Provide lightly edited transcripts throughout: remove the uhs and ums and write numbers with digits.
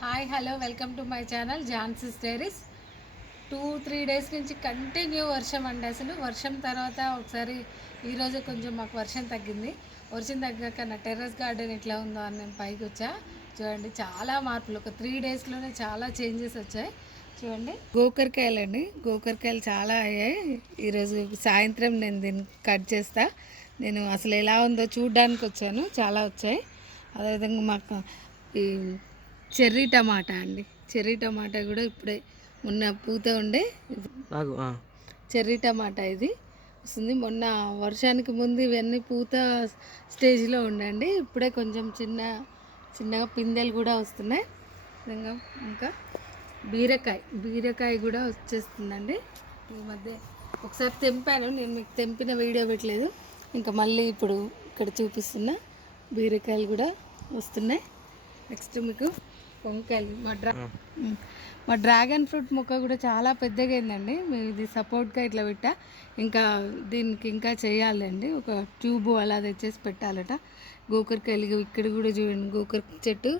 Hi hello welcome to my channel Jhansi diaries. 2-3 days నుంచి continue వర్షం అండి. అసలు వర్షం తర్వాత ఒకసారి ఈరోజు కొంచెం మాకు వర్షం తగ్గింది. వర్షం తగ్గాక నా టెర్రస్ గార్డెన్ ఎట్లా ఉందో అని నేను పైకి వచ్చా. చూడండి, చాలా మార్పులు ఒక 3 డేస్లోనే చాలా చేంజెస్ వచ్చాయి. చూడండి, గోకరకాయలు అండి, గోకరకాయలు చాలా అయ్యాయి. ఈరోజు సాయంత్రం నేను దీన్ని కట్ చేస్తా. నేను అసలు ఎలా ఉందో చూడడానికి వచ్చాను. చాలా వచ్చాయి. అదేవిధంగా మాకు ఈ చెర్రీ టమాటా అండి, చెర్రీ టమాటా కూడా ఇప్పుడే మొన్న పూత ఉండే చెర్రీ టమాటా ఇది వస్తుంది. మొన్న వర్షానికి ముందు ఇవన్నీ పూత స్టేజ్లో ఉండండి. ఇప్పుడే కొంచెం చిన్నగా పిందెలు కూడా వస్తున్నాయి. ఇంకా బీరకాయ కూడా వచ్చేస్తుందండి. ఈ మధ్య ఒకసారి తెంపాను, నేను మీకు తెంపిన వీడియో పెట్టలేదు. ఇంకా మళ్ళీ ఇప్పుడు ఇక్కడ చూపిస్తున్న బీరకాయలు కూడా వస్తున్నాయి. నెక్స్ట్ మీకు వంకాయలు, మా డ్రాగన్ ఫ్రూట్ మొక్క కూడా చాలా పెద్దగా అయిందండి. ఇది సపోర్ట్గా ఇట్లా పెట్టా. ఇంకా దీనికి ఇంకా చేయాలండి, ఒక ట్యూబ్ అలా తెచ్చేసి పెట్టాలట. గోకరకాయలు ఇక్కడ కూడా చూడండి, గోకర చెట్టు,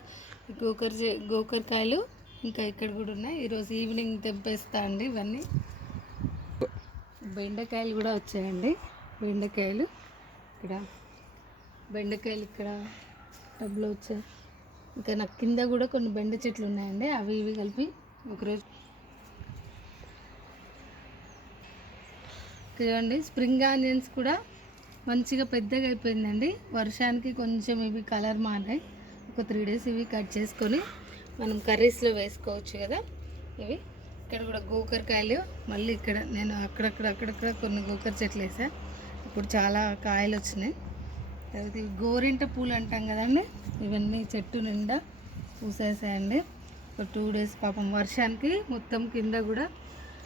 గోకరకాయలు ఇంకా ఇక్కడ కూడా ఉన్నాయి. ఈరోజు ఈవినింగ్ తెంపేస్తా అండి ఇవన్నీ. బెండకాయలు కూడా వచ్చాయండి, బెండకాయలు ఇక్కడ టబ్లో వచ్చాయి. ఇంకా నాకు కింద కూడా కొన్ని బెండ చెట్లు ఉన్నాయండి, అవి ఇవి కలిపి ఒకరోజు. చూడండి, స్ప్రింగ్ ఆనియన్స్ కూడా మంచిగా పెద్దగా అయిపోయిందండి. వర్షానికి కొంచెం ఇవి కలర్ మారాయి. ఒక 3 డేస్ ఇవి కట్ చేసుకొని మనం కర్రీస్లో వేసుకోవచ్చు కదా. ఇవి ఇక్కడ కూడా గోకరకాయలు, మళ్ళీ ఇక్కడ నేను అక్కడక్కడ కొన్ని గోకర చెట్లు వేసా. ఇప్పుడు చాలా కాయలు వచ్చినాయి. అది గోరింట పూలు అంటాం కదండి, ఇవన్నీ చెట్టు నిండా పూసేసాయండి. ఒక 2 డేస్ పాపం వర్షానికి మొత్తం కింద కూడా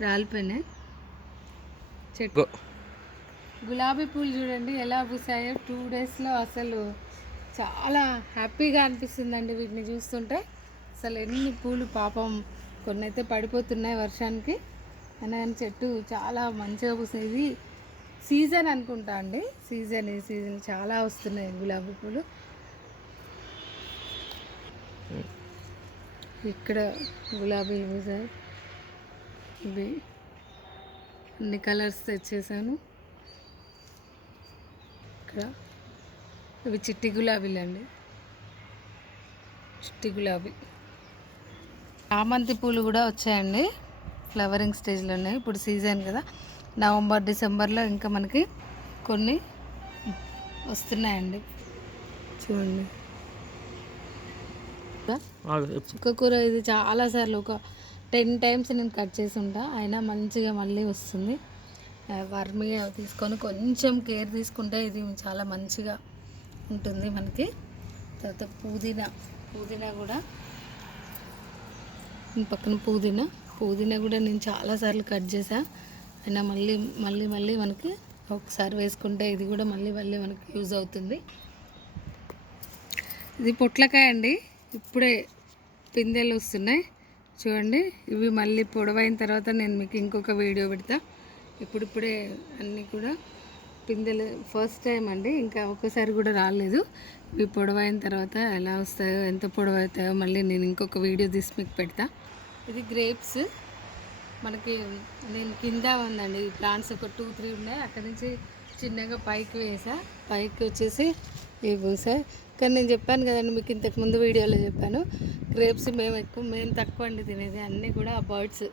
రాలిపోయినాయి. చెట్టు గులాబీ పూలు చూడండి ఎలా పూసాయో 2 డేస్లో. అసలు చాలా హ్యాపీగా అనిపిస్తుందండి వీటిని చూస్తుంటే. అసలు ఎన్ని పూలు, పాపం కొన్ని అయితే పడిపోతున్నాయి వర్షానికి. అయినా చెట్టు చాలా మంచిగా పూసేది. సీజన్ అనుకుంటా అండి, ఈ సీజన్ చాలా వస్తున్నాయి గులాబీ పూలు. ఇక్కడ గులాబీలు పూసాయి. ఇవి అన్ని కలర్స్ తెచ్చేసాను. ఇక్కడ ఇవి చిట్టి గులాబీలు అండి, చిట్టి గులాబీ. చామంతి పూలు కూడా వచ్చాయండి, ఫ్లవరింగ్ స్టేజ్లో ఉన్నాయి. ఇప్పుడు సీజన్ కదా, నవంబర్ డిసెంబర్లో ఇంకా మనకి కొన్ని వస్తున్నాయండి. చూడండి, చుక్కకూర ఇది చాలాసార్లు ఒక 10 టైమ్స్ నేను కట్ చేసి ఉంటా, అయినా మంచిగా మళ్ళీ వస్తుంది. వర్మి తీసుకొని కొంచెం కేర్ తీసుకుంటే ఇది చాలా మంచిగా ఉంటుంది మనకి. తర్వాత పుదీనా కూడా పక్కన పుదీనా కూడా నేను చాలాసార్లు కట్ చేసా. అయినా మళ్ళీ మనకి ఒకసారి వేసుకుంటే ఇది కూడా మళ్ళీ మనకి యూజ్ అవుతుంది. ఇది పొట్లకాయ అండి, ఇప్పుడే పిందెలు వస్తున్నాయి. చూడండి, ఇవి మళ్ళీ పొడవైన తర్వాత నేను మీకు ఇంకొక వీడియో పెడతా. ఇప్పుడే అన్నీ కూడా పిందెలు ఫస్ట్ టైం అండి, ఇంకా ఒక్కసారి కూడా రాలేదు. ఇవి పొడవైన తర్వాత ఎలా వస్తాయో, ఎంత పొడవవుతాయో మళ్ళీ నేను ఇంకొక వీడియో తీసి మీకు పెడతా. ఇది గ్రేప్స్ మనకి, నేను కింద ఉందండి ఈ ప్లాంట్స్ ఒక 2-3 ఉన్నాయి. అక్కడి నుంచి చిన్నగా పైకి వేసా, పైకి వచ్చేసి ఇవి పూసాయి. కానీ నేను చెప్పాను కదండి మీకు, ఇంతకుముందు వీడియోలో చెప్పాను, గ్రేప్స్ మేము తక్కువ అండి తినేది. అన్నీ కూడా ఆ బర్డ్స్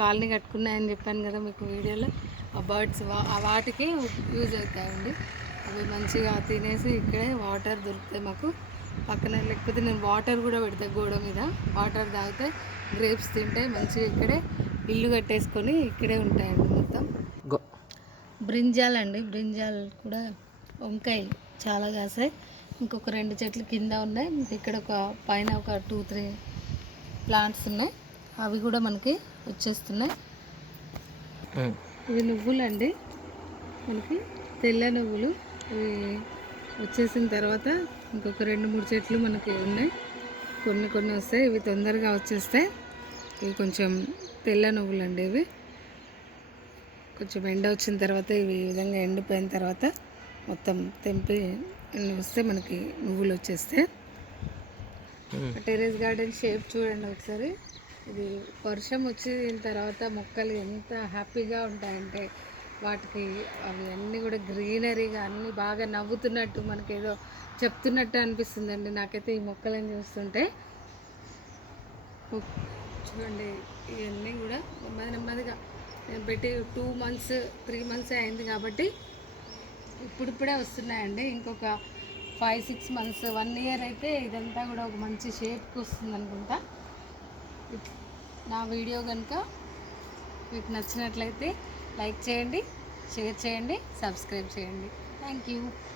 కాలనీ కట్టుకున్నాయని చెప్పాను కదా మీకు వీడియోలో. ఆ బర్డ్స్ వాటికి యూజ్ అవుతాయండి. అవి మంచిగా తినేసి ఇక్కడే వాటర్ దొరుకుతాయి మాకు పక్కన. లేకపోతే నేను వాటర్ కూడా పెడతాను గోడ మీద, వాటర్ తాగితే గ్రేప్స్ తింటే మంచిగా ఇక్కడే ఇల్లు కట్టేసుకొని ఇక్కడే ఉంటాయండి మొత్తం. బ్రింజాల్ అండి, బ్రింజాల్ కూడా వంకాయలు చాలా కాసాయి. ఇంకొక 2 చెట్లు కింద ఉన్నాయి. ఇక్కడ పైన ఒక 2-3 ప్లాంట్స్ ఉన్నాయి, అవి కూడా మనకి వచ్చేస్తున్నాయి. ఇవి నువ్వులు అండి, మనకి తెల్ల నువ్వులు. ఇవి వచ్చేసిన తర్వాత ఇంకొక 2-3 చెట్లు మనకి ఉన్నాయి. కొన్ని వస్తాయి, ఇవి తొందరగా వచ్చేస్తాయి. ఇవి కొంచెం తెల్ల నువ్వులు అండి. ఇవి కొంచెం ఎండ వచ్చిన తర్వాత, ఇవి ఈ విధంగా ఎండిపోయిన తర్వాత మొత్తం తెంపి వస్తే మనకి నువ్వులు వచ్చేస్తే టెర్రస్ గార్డెన్ షేప్ చూడండి ఒకసారి. ఇది వర్షం వచ్చిన తర్వాత మొక్కలు ఎంత హ్యాపీగా ఉంటాయంటే వాటికి అవి అన్నీ కూడా గ్రీనరీగా అన్నీ బాగా నవ్వుతున్నట్టు మనకేదో చెప్తున్నట్టు అనిపిస్తుందండి నాకైతే ఈ మొక్కలను చూస్తుంటే. చూడండి ఇవన్నీ కూడా నెమ్మదిగా నేను పెట్టి 2 months 3 months అయింది కాబట్టి ఇప్పుడిప్పుడే వస్తున్నాయండి. ఇంకొక 5-6 months 1 year అయితే ఇదంతా కూడా ఒక మంచి షేప్కి వస్తుంది అనుకుంటా. నా వీడియో కనుక మీకు నచ్చినట్లయితే లైక్ చేయండి, షేర్ చేయండి, సబ్స్క్రైబ్ చేయండి. Thank you.